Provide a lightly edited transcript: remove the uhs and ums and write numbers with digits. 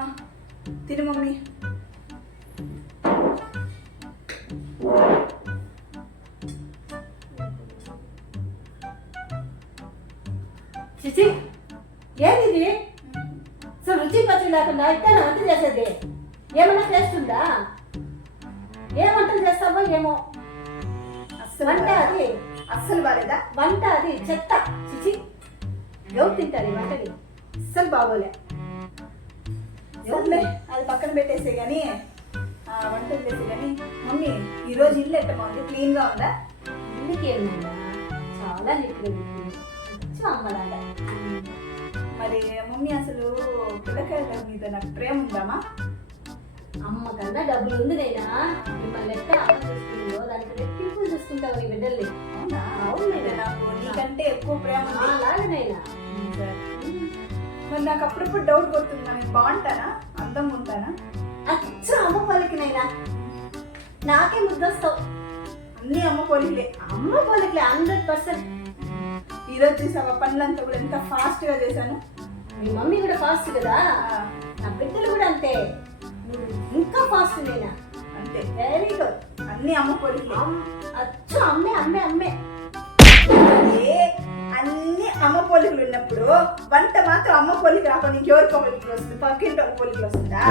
అమ్మా తిను మమ్మీ. చిచి ఏంది ఇది? సో రుచి పచ్చి లేకుండా అయితే వంట చేసేది ఏమన్నా టేస్ట్ ఉందా? ఏ వంటలు చేస్తావో ఏమో. వంట అది అస్సలు బాలేదా? వంట అది చెత్త. చిచి ఎవరు తింటారు ఈ వంటని? అస్సలు బాగోలే. సర్లే అది పక్కన పెట్టేసే కానీ వంటలు చేసే కానీ. మమ్మీ ఈరోజు ఇల్లు ఎట్ట బాగుంది? క్లీన్గా ఉందా? ఇందుకేమైనా చాలా నీట్గా అమ్మలాగా. మరి మమ్మీ అసలు పిల్లకాయల మీద నాకు ప్రేమ ఉందామా? అమ్మ కన్నా డబ్బులు ఉంది నైనా. మిమ్మల్ని ఎట్లా అమ్మ చూసుకుందో దానికి రెట్టింపు చూసుకుంటావు నీ బిడ్డల్ని. అవునా? అవును నైనా. నాకు నీకంటే ఎక్కువ ప్రేమ ఉంది. అలాగనైనా. మరి నాకు అప్పుడప్పుడు డౌట్ కొడుతుంది, నేను బాగుంటానా, అందంగా ఉంటానా? అచ్చా అమ్మ పోలికనైనా. నాకే ముద్దొస్తావు. అన్ని అమ్మ పోలికలే. అమ్మ పోలికలే 100%. ఈరోజు చూసావా పనులంతా కూడా ఎంత ఫాస్ట్ గా చేశాను. మీ మమ్మీ కూడా ఫాస్ట్ కదా, నా బిడ్డలు కూడా అంతే. నువ్వు ఇంకా ఫాస్ట్ నైనా. అంతే, వెరీ గుడ్. అన్ని అమ్మ పోలికలే. అచ్చు అమ్మే అమ్మే అమ్మే. అన్ని అమ్మ పోలికలు ఉన్నప్పుడు వంట మాత్రం అమ్మ పోలిక రాకుండా ఇంకెవరి పోలికలు వస్తుంది? పక్కింటి పోలికలు వస్తుందా?